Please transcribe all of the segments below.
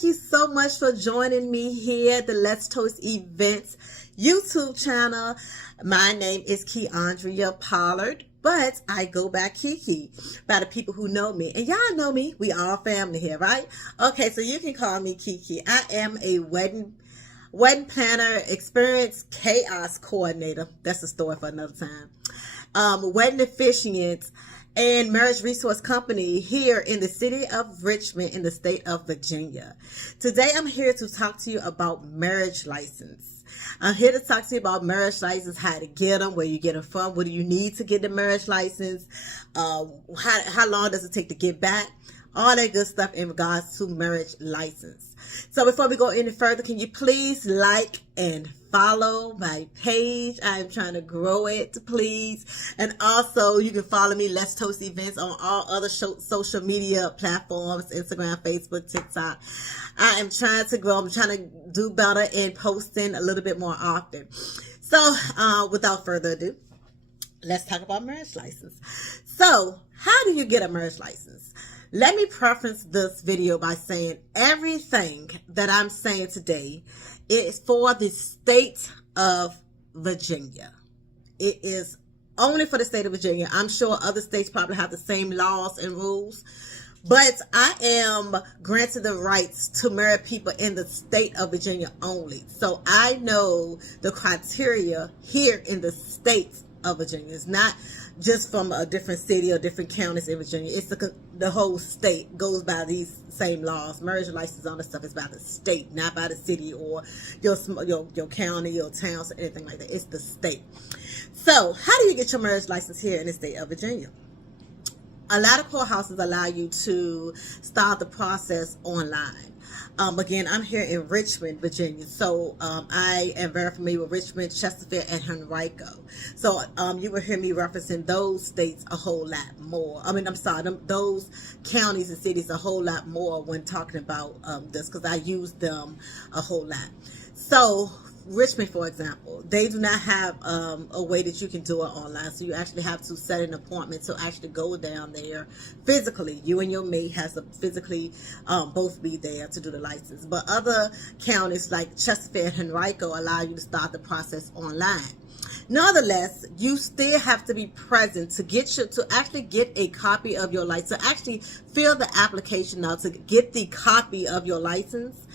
Thank you so much for joining me here at the Let's Toast Events YouTube channel. My name is Keandria Pollard, but I go by Kiki by the people who know me. And y'all know me. We all family here, right? Okay, so you can call me Kiki. I am a wedding planner, experience chaos coordinator. That's a story for another time. Wedding officiant and marriage resource company here in the city of Richmond in the state of Virginia. Today I'm here to talk to you about marriage license. I'm here to talk to you about marriage license, how to get them, where you get them from, what do you need to get the marriage license, how long does it take to get back, all that good stuff in regards to marriage license. So before we go any further, can you please like and follow my page? I am trying to grow it, please. And also, you can follow me, Let's Toast Events, on all other social media platforms, Instagram, Facebook, TikTok. I am trying to grow. I'm trying to do better in posting a little bit more often. So, without further ado, let's talk about marriage license. So, how do you get a marriage license? Let me preface this video by saying everything that I'm saying today is for the state of Virginia. It is only for the state of Virginia. I'm sure other states probably have the same laws and rules, but I am granted the rights to marry people in the state of Virginia only. So I know the criteria here in the state of Virginia. It's not just from a different city or different counties in Virginia. It's the whole state goes by these same laws. Marriage license, all that stuff is by the state, not by the city or your county or towns or anything like that. It's the state. So how do you get your marriage license here in the state of Virginia? A lot of courthouses allow you to start the process online. Again, I'm here in Richmond, Virginia, so I am very familiar with Richmond, Chesterfield, and Henrico. So you will hear me referencing those states a whole lot more. Those counties and cities a whole lot more when talking about this, because I use them a whole lot. So Richmond, for example, they do not have a way that you can do it online. So you actually have to set an appointment to actually go down there physically. You and your mate has to physically both be there to do the license. But other counties like Chesterfield and Henrico allow you to start the process online. Nonetheless, you still have to be present to actually get a copy of your license, to actually fill the application out to get the copy of your license.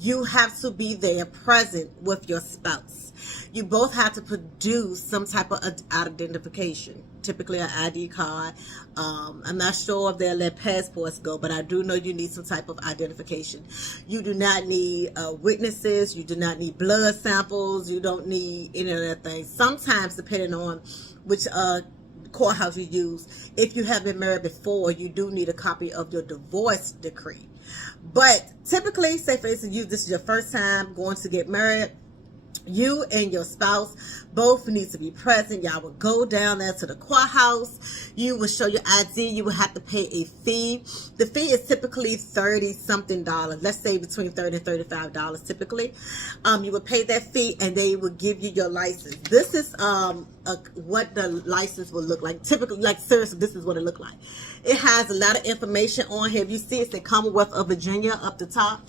You have to be there present with your spouse. You both have to produce some type of identification, typically an ID card. I'm not sure if they'll let passports go, but I do know you need some type of identification. You do not need witnesses. You do not need blood samples. You don't need any of that thing. Sometimes, depending on which courthouse you use, if you have been married before, you do need a copy of your divorce decree. But typically, say for instance, this is your first time going to get married, you and your spouse both need to be present. Y'all will go down there to the courthouse. You will show your ID. You will have to pay a fee. The fee is typically $30-something. Let's say between $30 and $35 typically. You would pay that fee and they will give you your license. This is what the license will look like. Typically, like seriously, this is what it look like. It has a lot of information on here. If you see, it's the Commonwealth of Virginia up the top.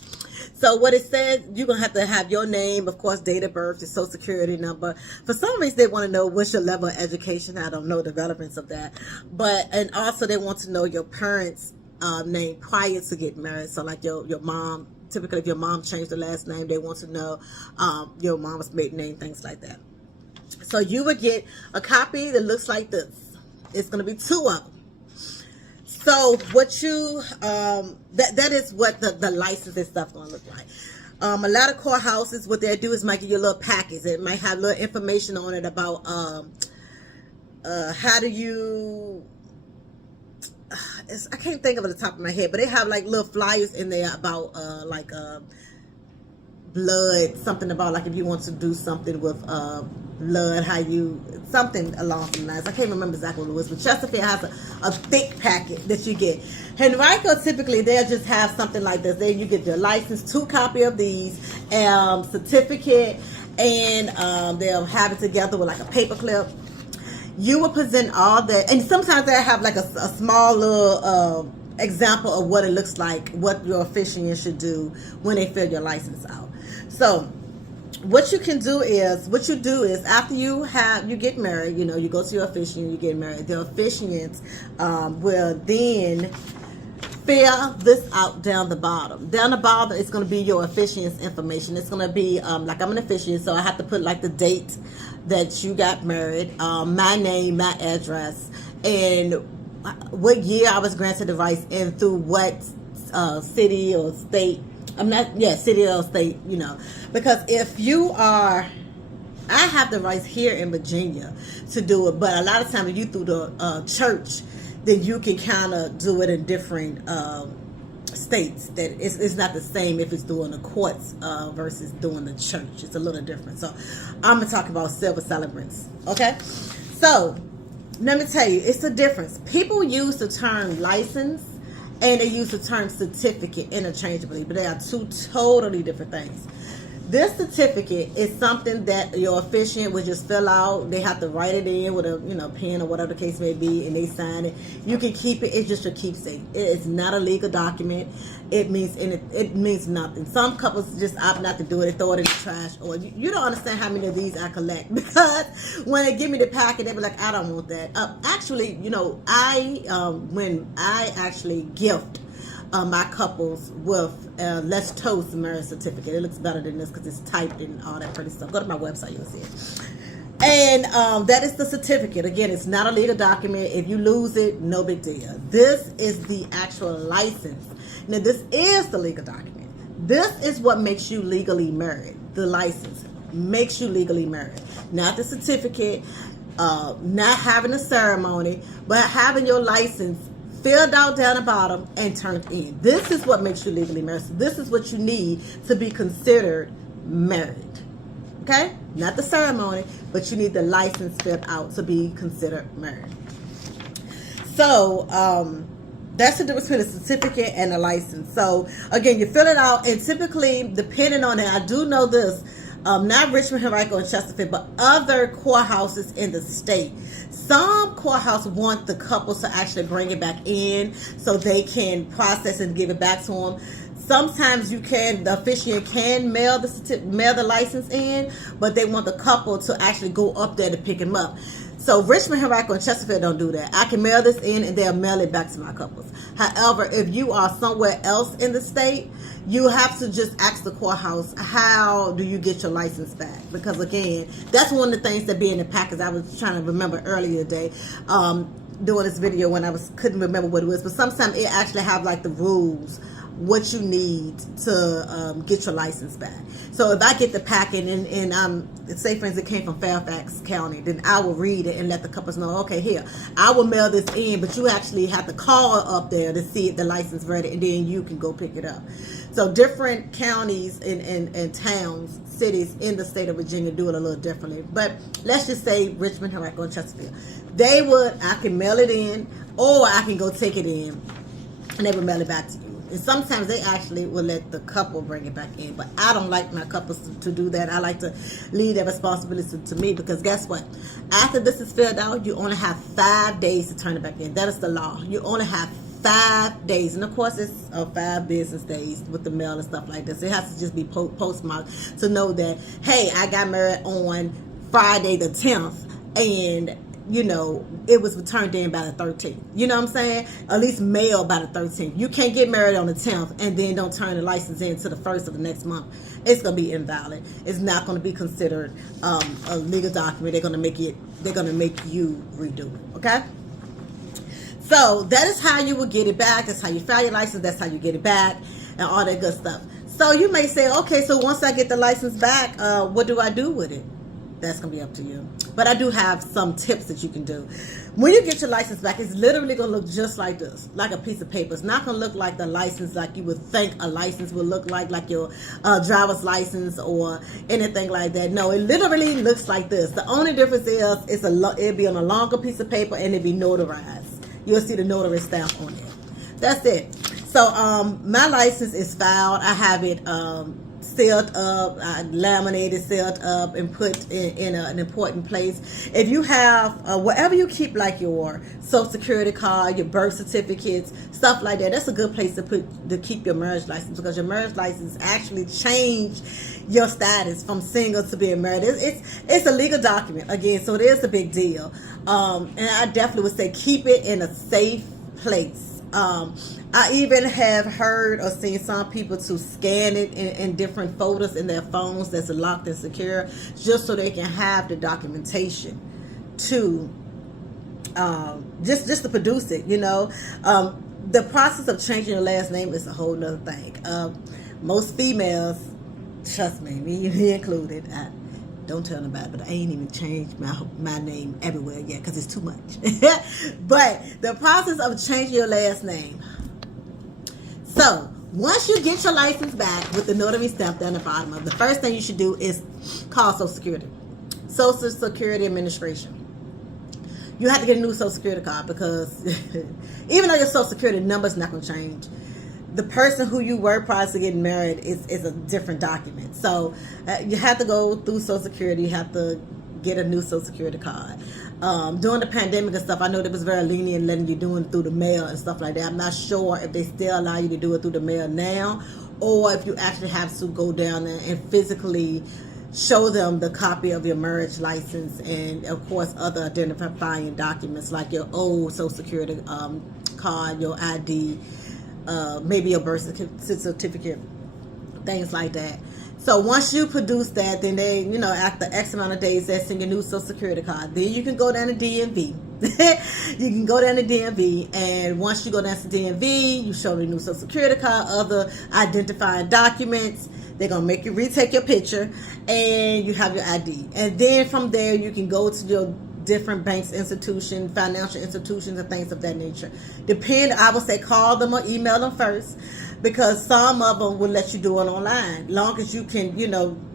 So what it says, you're going to have your name, of course, date of birth, your social security number. For some reason, they want to know what's your level of education. I don't know the relevance of that. And also they want to know your parents' name prior to getting married. So like your mom, typically if your mom changed the last name, they want to know your mom's maiden name, things like that. So you would get a copy that looks like this. It's going to be 2 of them. So what you, that is what the license and stuff going to look like. A lot of courthouses, what they do is might give you a little package. It might have a little information on it about how do you, I can't think of it at the top of my head, but they have like little flyers in there about blood, something about like if you want to do something with blood, how you, something along the lines. I can't remember exactly what it was, but Chesterfield has a thick packet that you get. Henrico, typically they'll just have something like this. Then you get your license, 2 copies of these, certificate, and they'll have it together with like a paper clip. You will present all that, and sometimes they have like a small little example of what it looks like, what your officiant should do when they fill your license out. So what you do is after you get married, you go to your officiant, you get married. The officiant will then fill this out down the bottom. Down the bottom, it's going to be your officiant's information. It's going to be like I'm an officiant, so I have to put like the date that you got married, my name, my address, and what year I was granted the rights and through what city or state. City or state, because if you are, I have the rights here in Virginia to do it, but a lot of times if you through the church, then you can kind of do it in different states. That it's not the same if it's doing the courts versus doing the church. It's a little different. So I'm gonna talk about civil celebrants. Okay, so let me tell you, it's a difference. People use the term license and they use the term certificate interchangeably, but they are two totally different things. This certificate is something that your officiant would just fill out. They have to write it in with a pen or whatever the case may be, and they sign it. You can keep it. It's just your keepsake. It is not a legal document. It means nothing. Some couples just opt not to do it. They throw it in the trash, or you don't understand how many of these I collect, because when they give me the packet, they be like, I don't want that. Actually, when I actually gift my couples with Let's Toast marriage certificate. It looks better than this because it's typed and all that pretty stuff. Go to my website, you'll see it. And that is the certificate. Again, it's not a legal document. If you lose it, no big deal. This is the actual license. Now, this is the legal document. This is what makes you legally married. The license makes you legally married. Not the certificate, not having a ceremony, but having your license filled out down the bottom and turned in. This is what makes you legally married. So this is what you need to be considered married. Okay? Not the ceremony, but you need the license filled out to be considered married. So, that's the difference between a certificate and a license. So, again, you fill it out, and typically, depending on it, I do know this, not Richmond, Henrico, and Chesterfield, but other courthouses in the state. Some courthouses want the couples to actually bring it back in so they can process and give it back to them. Sometimes the officiant can mail the license in, but they want the couple to actually go up there to pick them up. So Richmond, Henrico, and Chesterfield don't do that. I can mail this in and they'll mail it back to my couples. However, if you are somewhere else in the state, you have to just ask the courthouse, how do you get your license back? Because again, that's one of the things that be in the package. I was trying to remember earlier today, doing this video when I couldn't remember what it was. But sometimes it actually have like the rules, what you need to get your license back. So if I get the packet and say for instance it came from Fairfax County, then I will read it and let the couples know, okay, here, I will mail this in, but you actually have to call up there to see if the license ready, and then you can go pick it up. So different counties and towns, cities in the state of Virginia do it a little differently. But let's just say Richmond, Henrico, and Chesterfield. I can mail it in, or I can go take it in and they will mail it back to you. And sometimes they actually will let the couple bring it back in. But I don't like my couples to do that. I like to leave that responsibility to me, because guess what? After this is filled out, you only have 5 days to turn it back in. That is the law. You only have 5 days. And of course, it's 5 business days with the mail and stuff like this. It has to just be postmarked to know that, hey, I got married on Friday the 10th. And it was returned in by the 13th. You know what I'm saying? At least mailed by the 13th. You can't get married on the 10th and then don't turn the license in to the 1st of the next month. It's going to be invalid. It's not going to be considered a legal document. They're going to make you redo it. Okay? So that is how you will get it back. That's how you file your license. That's how you get it back and all that good stuff. So you may say, okay, so once I get the license back, what do I do with it? That's going to be up to you. But I do have some tips that you can do. When you get your license back, it's literally going to look just like this, like a piece of paper. It's not going to look like the license like you would think a license would look like your driver's license or anything like that. No, it literally looks like this. The only difference is it'll be on a longer piece of paper and it'll be notarized. You'll see the notary stamp on it. That's it. So my license is filed. I have it sealed up, laminated, sealed up, and put in an important place. If you have wherever you keep like your Social Security card, your birth certificates, stuff like that, that's a good place to keep your marriage license, because your marriage license actually change your status from single to being married. It's a legal document again, so it is a big deal. And I definitely would say keep it in a safe place. I even have heard or seen some people to scan it in different folders in their phones that's locked and secure, just so they can have the documentation to just to produce it. The process of changing your last name is a whole nother thing. Most females, trust me included, don't tell nobody, but I ain't even changed my name everywhere yet because it's too much. But the process of changing your last name. So once you get your license back with the notary stamp down the bottom of it, the first thing you should do is call Social Security. Social Security Administration. You have to get a new Social Security card, because even though your Social Security number is not going to change, the person who you were prior to getting married is a different document. So you have to go through Social Security. You have to get a new Social Security card. During the pandemic and stuff, I know they was very lenient letting you do it through the mail and stuff like that. I'm not sure if they still allow you to do it through the mail now, or if you actually have to go down there and physically show them the copy of your marriage license, and of course other identifying documents like your old Social Security card, your ID, maybe your birth certificate, things like that. So once you produce that, then they, after X amount of days, they send your new Social Security card. Then you can go down to DMV. You can go down to DMV, and once you go down to DMV, you show the new Social Security card, other identifying documents. They're going to make you retake your picture, and you have your ID. And then from there, you can go to your different banks, institutions, financial institutions, and things of that nature. I would say call them or email them first, because some of them will let you do it online. Long as you can,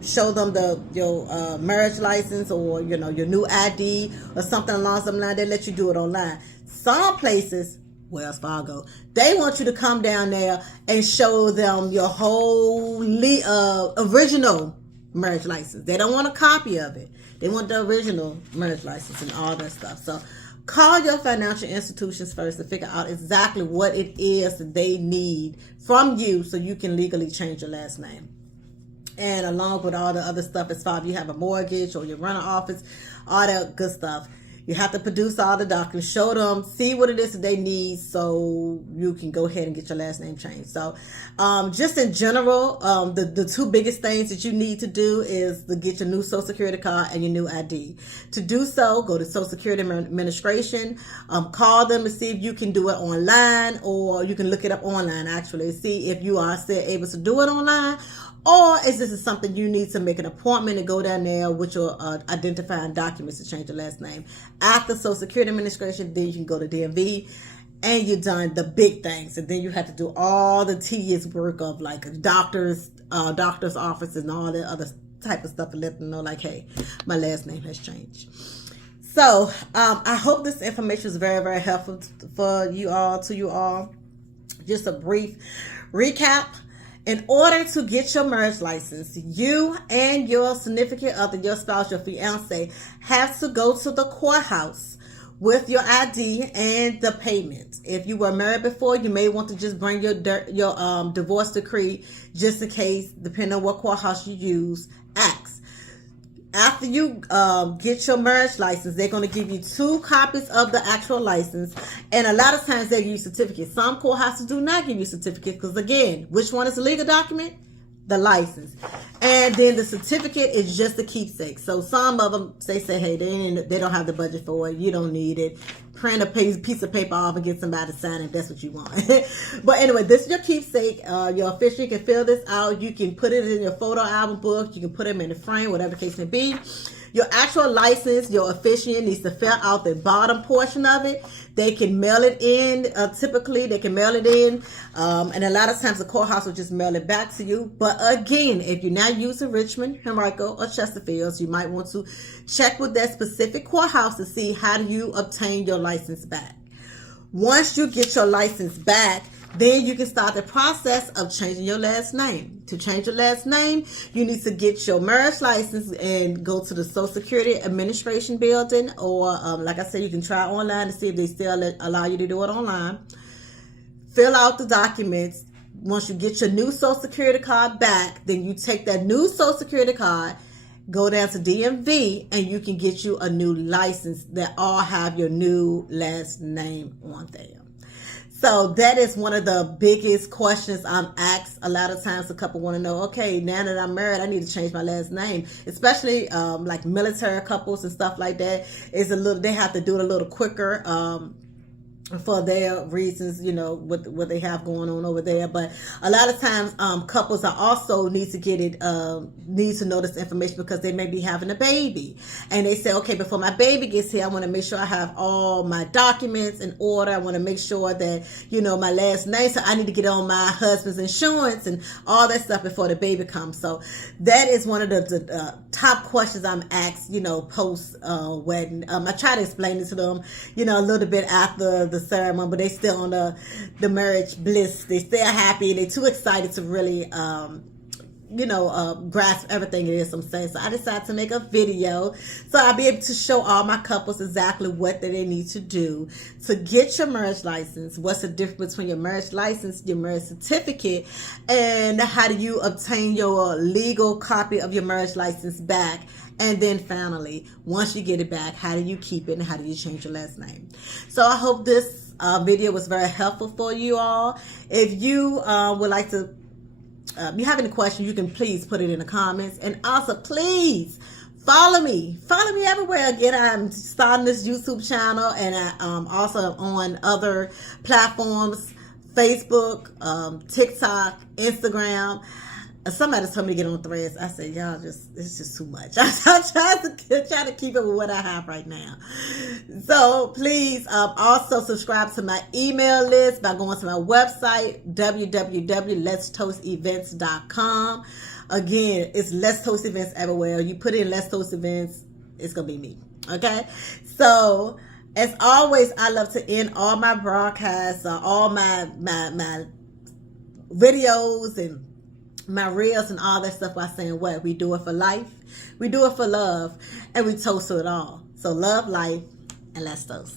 show them your marriage license, or, your new ID or something along some line, they let you do it online. Some places, Wells Fargo, they want you to come down there and show them your whole original marriage license. They don't want a copy of it. They want the original marriage license and all that stuff. So call your financial institutions first to figure out exactly what it is that they need from you, so you can legally change your last name. And along with all the other stuff, as far as you have a mortgage or you run an office, all that good stuff, you have to produce all the documents, show them, see what it is that they need, so you can go ahead and get your last name changed. So just in general, the two biggest things that you need to do is to get your new Social Security card and your new ID. To do so, go to Social Security Administration, call them to see if you can do it online, or you can look it up online actually, see if you are still able to do it online. Or is this something you need to make an appointment and go down there with your identifying documents to change your last name? After Social Security Administration, then you can go to DMV, and you're done the big things. And then you have to do all the tedious work of like a doctor's office and all that other type of stuff, to let them know like, hey, my last name has changed. So I hope this information is very, very helpful for you all. Just a brief recap. In order to get your marriage license, you and your significant other, your spouse, your fiance, have to go to the courthouse with your ID and the payment. If you were married before, you may want to just bring your divorce decree, just in case, depending on what courthouse you use. Ask. After you get your marriage license, they're going to give you 2 copies of the actual license. And a lot of times they give you certificates. Some courthouses do not give you certificates, because, again, which one is a legal document? The license. And then the certificate is just a keepsake. So some of them, they say, hey, they don't have the budget for it. You don't need it. Print a piece of paper off and get somebody to sign it if that's what you want. But anyway, this is your keepsake. Your official, you can fill this out. You can put it in your photo album book. You can put them in the frame, whatever the case may be. Your actual license, your officiant needs to fill out the bottom portion of it. They can mail it in. Typically, they can mail it in. And a lot of times the courthouse will just mail it back to you. But again, if you're not using Richmond, Henrico, or Chesterfield, you might want to check with that specific courthouse to see how do you obtain your license back. Once you get your license back, Then you can start the process of changing your last name. To change your last name, you need to get your marriage license and go to the Social Security Administration building, or like I said, you can try online to see if they still allow you to do it online. Fill out the documents. Once you get your new Social Security card back, then you take that new Social Security card, go down to DMV, and you can get you a new license that all have your new last name on there. So that is one of the biggest questions I'm asked. A lot of times a couple want to know, okay, now that I'm married, I need to change my last name. Especially like military couples and stuff like that. They have to do it a little quicker. For their reasons, what they have going on over there. But a lot of times couples are also need to know this information because they may be having a baby, and they say, okay, before my baby gets here, I want to make sure I have all my documents in order. I want to make sure that my last name, so I need to get on my husband's insurance and all that stuff before the baby comes. So that is one of the top questions I'm asked post wedding. I try to explain it to them a little bit after the ceremony, but they still on the marriage bliss. They still happy. They too excited to really grasp everything it is I'm saying. So I decided to make a video so I'll be able to show all my couples exactly what they need to do to get your marriage license. What's the difference between your marriage license, your marriage certificate, and how do you obtain your legal copy of your marriage license back? And then finally, once you get it back, how do you keep it and how do you change your last name? So I hope this video was very helpful for you all. If you would like to, you have any questions, you can please put it in the comments. And also, please follow me everywhere. Again, I'm starting this YouTube channel, and I'm also on other platforms, Facebook, TikTok, Instagram. Somebody told me to get on Threads. I said, y'all, it's just too much. I'm trying to keep it with what I have right now. So please also subscribe to my email list by going to my website, www.letstoastevents.com. Again, it's Let's Toast Events everywhere. You put in Let's Toast Events, it's going to be me. Okay? So, as always, I love to end all my broadcasts, all my videos and my reels and all that stuff by saying what? We do it for life, we do it for love, and we toast to it all. So love, life, and let's toast.